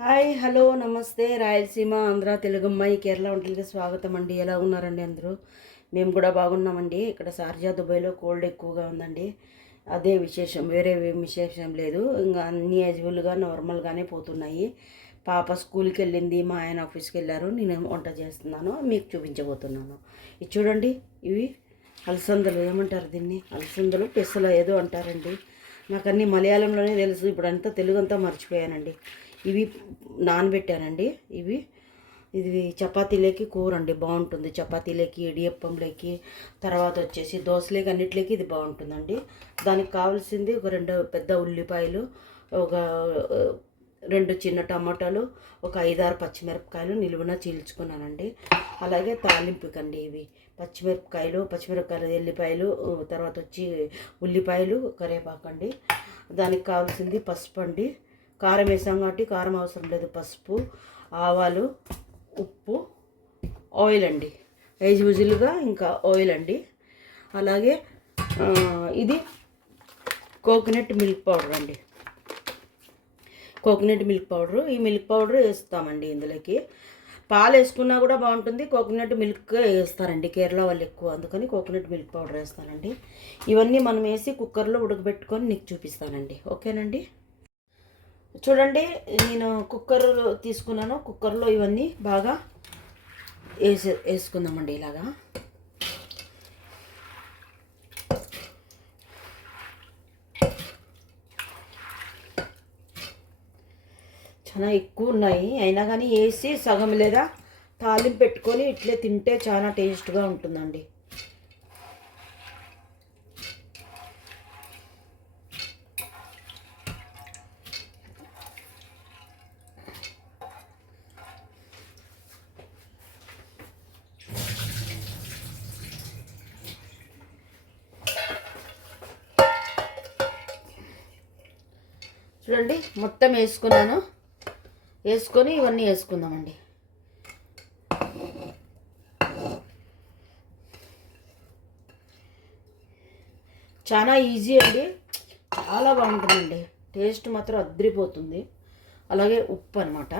Hi hello నమస్తే రాయలసీమ ఆంధ్ర తెలుగమ్మాయి కేరళ వంటలకి స్వాగతం అండి. ఎలా ఉన్నారండి అందరూ? మేము కూడా బాగున్నామండి. ఇక్కడ షార్జా దుబాయ్లో కోల్డ్ ఎక్కువగా ఉందండి. అదే విశేషం, వేరే ఏం విశేషం లేదు. ఇంకా అన్ని యాజువల్గా నార్మల్గానే పోతున్నాయి. పాప స్కూల్కి వెళ్ళింది, మా ఆయన ఆఫీస్కి వెళ్ళారు, నేను వంట చేస్తున్నాను, మీకు చూపించబోతున్నాను. ఇది చూడండి, ఇవి అలసందలు ఏమంటారు దీన్ని? అలసందలు పెసలు ఏదో అంటారండి. నాకు అన్ని మలయాళంలోనే తెలుసు, ఇప్పుడు అంతా తెలుగు అంతా మర్చిపోయానండి. ఇవి నానబెట్టానండి. ఇది చపాతీలోకి కూర అండి, బాగుంటుంది. చపాతీలోకి, ఇడియప్పంలోకి, తర్వాత వచ్చేసి దోశలోకి, అన్నిట్లోకి ఇది బాగుంటుందండి. దానికి కావాల్సింది ఒక 2 పెద్ద ఉల్లిపాయలు, ఒక 2 చిన్న టమాటాలు, ఒక 5-6 పచ్చిమిరపకాయలు నిలువున చీల్చుకున్నానండి. అలాగే తాలింపుకండి ఇవి పచ్చిమిరపకాయలు, ఎల్లిపాయలు, తర్వాత వచ్చి ఉల్లిపాయలు, కరివేపాకండి. దానికి కావాల్సింది పసుపు అండి. కారం వేసాం కాబట్టి కారం అవసరం లేదు. పసుపు, ఆవాలు, ఉప్పు, ఆయిల్ అండి, యూజువల్గా ఇంకా ఆయిల్ అండి. అలాగే ఇది కోకోనట్ మిల్క్ పౌడర్ అండి. కోకోనట్ మిల్క్ పౌడరు, ఈ మిల్క్ పౌడర్ వేస్తామండి. ఇందులోకి పాలు వేసుకున్నా కూడా బాగుంటుంది, కోకోనట్ మిల్క్ వేస్తారండి కేరళ వాళ్ళు ఎక్కువ, అందుకని కోకోనట్ మిల్క్ పౌడర్ వేస్తానండి. ఇవన్నీ మనం వేసి కుక్కర్లో ఉడకబెట్టుకొని నీకు చూపిస్తానండి. ఓకేనండి? చూడండి, నేను కుక్కర్ తీసుకున్నాను. కుక్కర్లో ఇవన్నీ బాగా వేసుకుందామండి. ఇలాగా చాలా ఎక్కువ ఉన్నాయి, అయినా కానీ వేసి సగం లేదా తాలింపు పెట్టుకొని ఇట్లే తింటే చాలా టేస్ట్గా ఉంటుందండి. చూడండి, మొత్తం వేసుకొని ఇవన్నీ వేసుకుందామండి. చాలా ఈజీ అండి, చాలా బాగుంటుందండి. టేస్ట్ మాత్రం అద్రిపోతుంది. అలాగే ఉప్పు అనమాట,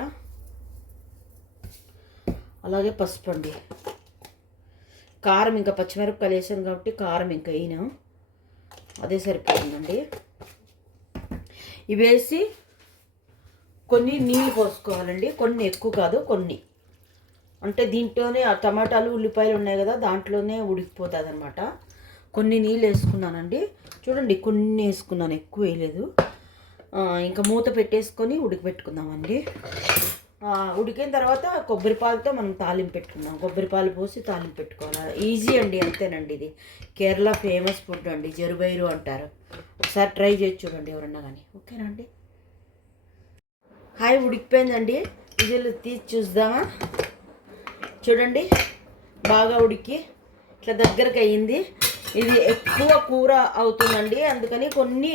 అలాగే పసుపు అండి. కారం ఇంకా పచ్చిమిరపకాయలు వేసాను కాబట్టి కారం ఇంకా వేయను, అదే సరిపోతుందండి. ఇవి వేసి కొన్ని నీళ్ళు పోసుకోవాలండి. కొన్ని ఎక్కువ కాదు, కొన్ని అంటే దీంట్లోనే ఆ టమాటాలు ఉల్లిపాయలు ఉన్నాయి కదా, దాంట్లోనే ఉడికిపోతుంది అనమాట. కొన్ని నీళ్ళు వేసుకున్నానండి. చూడండి, కొన్ని వేసుకున్నాను, ఎక్కువ వేయలేదు. ఇంకా మూత పెట్టేసుకొని ఉడికిపెట్టుకుందామండి. ఉడికిన తర్వాత కొబ్బరి పాలతో మనం తాలింపు పెట్టుకుందాం. కొబ్బరి పాలు పోసి తాలింపు పెట్టుకోవాలి. ఈజీ అండి, అంతేనండి. ఇది కేరళ ఫేమస్ ఫుడ్ అండి, జరుబైరు అంటారు. ఒకసారి ట్రై చేసి చూడండి ఎవరన్నా కానీ. ఓకేనండి? హాయ్, ఉడికిపోయిందండి. విజిల్ తీసి చూద్దామా? చూడండి, బాగా ఉడికి ఇట్లా దగ్గరకు అయ్యింది. ఇది ఎక్కువ కూర అవుతుందండి, అందుకని కొన్ని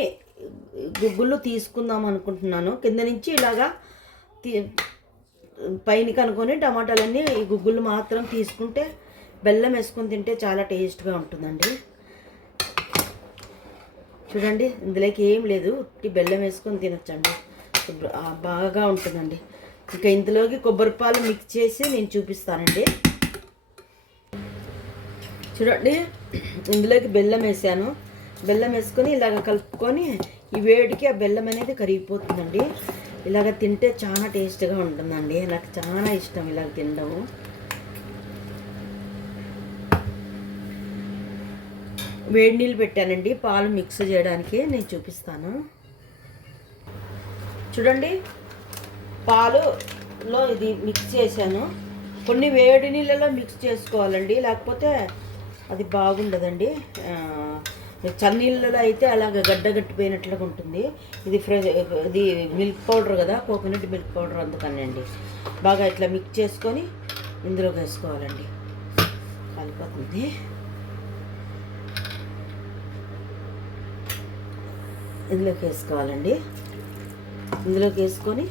గుగ్గులు తీసుకుందాం అనుకుంటున్నాను. కింద నుంచి ఇలాగా పైన కనుకొని టమాటాలన్నీ ఈ గుగ్గులు మాత్రం తీసుకుంటే బెల్లం వేసుకొని తింటే చాలా టేస్ట్గా ఉంటుందండి. చూడండి, ఇందులోకి ఏం లేదు, బెల్లం వేసుకొని తినొచ్చండి, బాగా ఉంటుందండి. ఇంకా ఇందులోకి కొబ్బరి పాలు మిక్స్ చేసి నేను చూపిస్తానండి. చూడండి, ఇందులోకి బెల్లం వేసాను. బెల్లం వేసుకొని ఇలాగ కలుపుకొని ఈ వేడికి ఆ బెల్లం అనేది కరిగిపోతుందండి. ఇలాగ తింటే చాలా టేస్ట్గా ఉంటుందండి. నాకు చాలా ఇష్టం ఇలాగ తినడము. వేడి నీళ్ళు పెట్టానండి పాలు మిక్స్ చేయడానికి, నేను చూపిస్తాను. చూడండి, పాలులో ఇది మిక్స్ చేశాను. కొన్ని వేడి నీళ్ళలో మిక్స్ చేసుకోవాలండి, లేకపోతే అది బాగుండదండి. చన్నీళ్ళలో అయితే అలాగ గడ్డగట్టిపోయినట్లుగా ఉంటుంది. ఇది మిల్క్ పౌడర్ కదా, కోకోనట్ మిల్క్ పౌడర్, అందుకనండి. బాగా ఇట్లా మిక్స్ చేసుకొని ఇందులోకి వేసుకోవాలండి. కలిపోతుంది. ఇందులోకి వేసుకోవాలండి. ఇందులోకి వేసుకొని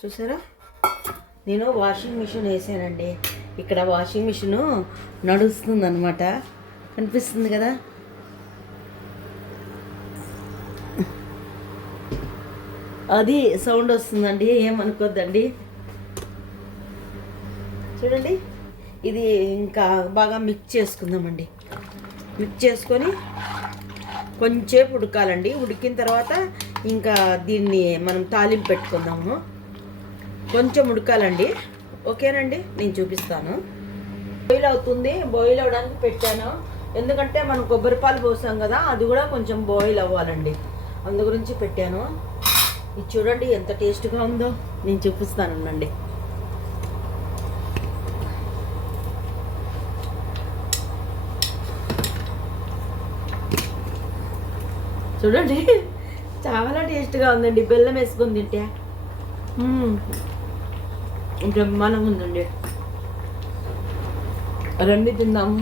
చూసారా, నేను వాషింగ్ మిషన్ వేసానండి. ఇక్కడ వాషింగ్ మిషన్ నడుస్తుంది అనమాట, కనిపిస్తుంది కదా. అది సౌండ్ వస్తుందండి, ఏమనుకోద్దండి. చూడండి, ఇది ఇంకా బాగా మిక్స్ చేసుకుందామండి. మిక్స్ చేసుకొని కొంచెంసేపు ఉడకాలండి. ఉడికిన తర్వాత ఇంకా దీన్ని మనం తాలింపు పెట్టుకుందాము. కొంచెం ఉడకాలండి. ఓకేనండి, నేను చూపిస్తాను. బాయిల్ అవుతుంది, బాయిల్ అవ్వడానికి పెట్టాను. ఎందుకంటే మనం కొబ్బరి పాలు పోసాం కదా, అది కూడా కొంచెం బాయిల్ అవ్వాలండి, అందు గురించి పెట్టాను. ఇది చూడండి ఎంత టేస్ట్గా ఉందో, నేను చూపిస్తానండి. చూడండి చాలా టేస్ట్గా ఉందండి, బెల్లం వేసుకొని తింటే బ్రహ్మాండంగా ఉందండి. రండి తిందాము.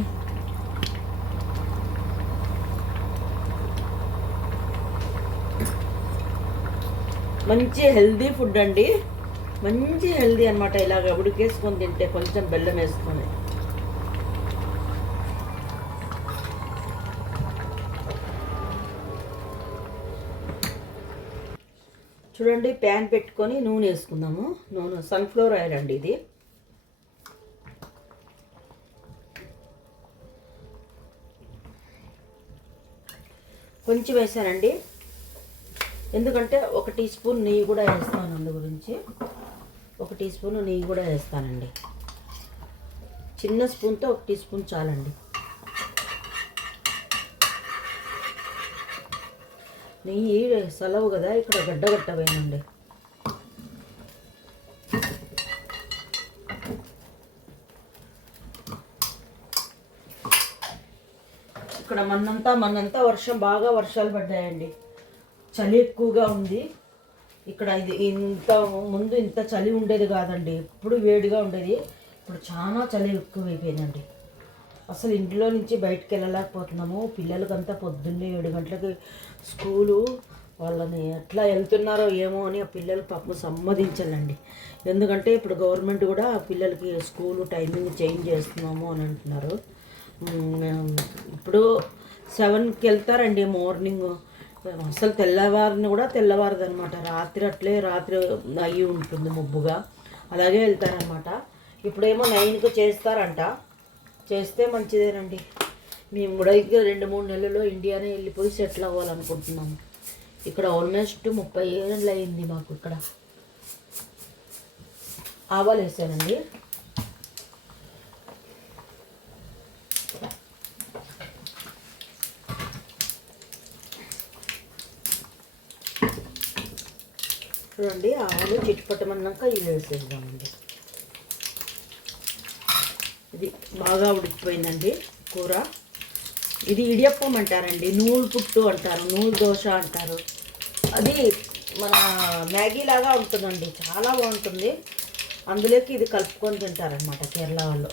మంచి హెల్దీ ఫుడ్ అండి, మంచి హెల్దీ అనమాట. ఇలాగ ఉడికేసుకొని తింటే కొంచెం బెల్లం వేసుకొని. చూడండి, ప్యాన్ పెట్టుకొని నూనె వేసుకుందాము. నూనె సన్ఫ్లవర్ ఆయిల్ అండి ఇది. కొంచెం వేసానండి, ఎందుకంటే 1 టీ స్పూన్ నెయ్యి కూడా వేస్తాను. అందు గురించి 1 టీ స్పూన్ నెయ్యి కూడా వేస్తానండి. చిన్న స్పూన్తో 1 టీ స్పూన్ చాలండి. నెయ్యి సలవు కదా, ఇక్కడ గడ్డ వేయండి. ఇక్కడ మనంతా బాగా వర్షాలు పడ్డాయండి. చలి ఎక్కువగా ఉంది ఇక్కడ. ఇది ముందు ఇంత చలి ఉండేది కాదండి, ఎప్పుడు వేడిగా ఉండేది. ఇప్పుడు చాలా చలి ఎక్కువైపోయిందండి. అసలు ఇంట్లో నుంచి బయటకు వెళ్ళలేకపోతున్నాము. పిల్లలకంతా పొద్దున్నే 7 గంటలకి స్కూలు. వాళ్ళని ఎట్లా వెళ్తున్నారో ఏమో అని ఆ పిల్లలు పాపం సమ్మతించాలండి. ఎందుకంటే ఇప్పుడు గవర్నమెంట్ కూడా పిల్లలకి స్కూలు టైమింగ్ చేంజ్ చేస్తున్నాము అని అంటున్నారు. ఇప్పుడు 7కి వెళ్తారండి మార్నింగ్. అసలు తెల్లవారిని కూడా తెల్లవారదనమాట. రాత్రి అయ్యి ఉంటుంది మబ్బుగా, అలాగే వెళ్తారనమాట. ఇప్పుడేమో 9కి చేస్తారంట. చేస్తే మంచిదేనండి. మేము కూడా ఇంకా 2-3 నెలల్లో ఇండియానే వెళ్ళిపోయి సెటిల్ అవ్వాలనుకుంటున్నాము. ఇక్కడ ఆల్మోస్ట్ 30 ఏళ్ళు అయింది మాకు. ఇక్కడ ఆవాలు వేసానండి. చూడండి, ఆవాలు చిట్టుపట్టమన్నాక ఇవి వేసేద్దామండి. ఇది బాగా ఉడికిపోయిందండి కూర. ఇది ఇడియప్పం అంటారండి, నూలు పుట్టు అంటారు, నూలు దోశ అంటారు. అది మన మ్యాగీ లాగా ఉంటుందండి, చాలా బాగుంటుంది. అందులోకి ఇది కలుపుకొని తింటారనమాట కేరళ వాళ్ళు.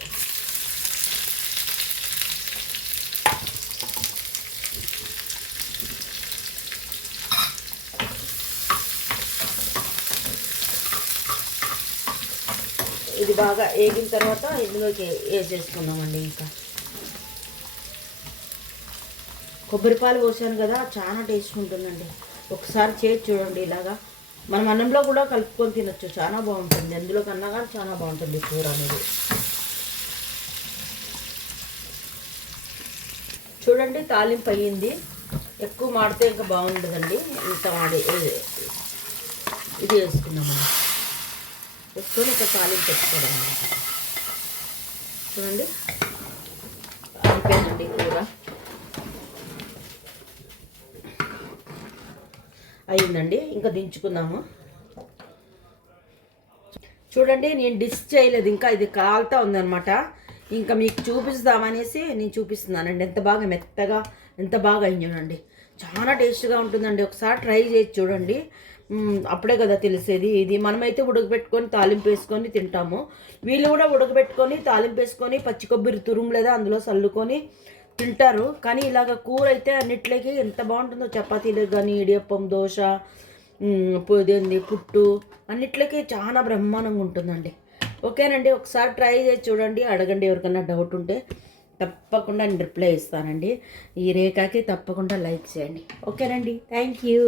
ఇది బాగా వేగిన తర్వాత ఇందులోకి వేసేసుకుందామండి. ఇంకా కొబ్బరి పాలు పోసాను కదా, చాలా టేస్ట్ ఉంటుందండి. ఒకసారి చేసి చూడండి. ఇలాగా మనం అన్నంలో కూడా కలుపుకొని తినొచ్చు, చాలా బాగుంటుంది. అందులో కన్నా కానీ చాలా బాగుంటుంది కూర అనేది. చూడండి, తాలింపు అయ్యింది. ఎక్కువ మాడితే ఇంకా బాగుంటుందండి. ఇంత మాడి ఇది వేసుకున్నామండి. వేసుకొని ఒక తాలింపు పెట్టుకోవడం. చూడండి, అయిపోయిందండి కూర. అయిందండి, ఇంకా దించుకుందాము. చూడండి, నేను డిష్ చేయలేదు ఇంకా, ఇది కాలుతా ఉందన్నమాట. ఇంకా మీకు చూపిస్తామనేసి నేను చూపిస్తున్నానండి. ఎంత బాగా మెత్తగా, ఎంత బాగా అయిందండి. చాలా టేస్ట్గా ఉంటుందండి. ఒకసారి ట్రై చేసి చూడండి, అప్పుడే కదా తెలిసేది. ఇది మనమైతే ఉడకబెట్టుకొని తాలింపు వేసుకొని తింటాము. వీళ్ళు కూడా ఉడకబెట్టుకొని తాలింపు వేసుకొని పచ్చి కొబ్బరి తురుము లేదా అందులో చల్లుకొని తింటారు. కానీ ఇలాగ కూర అయితే అన్నిట్లకి ఎంత బాగుంటుందో, చపాతీలకు కానీ, ఇడియప్పం, దోశ, పుట్టు అన్నిట్లకి చాలా బ్రహ్మాండంగా ఉంటుందండి. ఓకేనండి, ఒకసారి ట్రై చేసి చూడండి. అడగండి, ఎవరికన్నా డౌట్ ఉంటే తప్పకుండా నేను రిప్లై ఇస్తానండి. ఈ రేఖకి తప్పకుండా లైక్ చేయండి. ఓకేనండి, థ్యాంక్ యూ.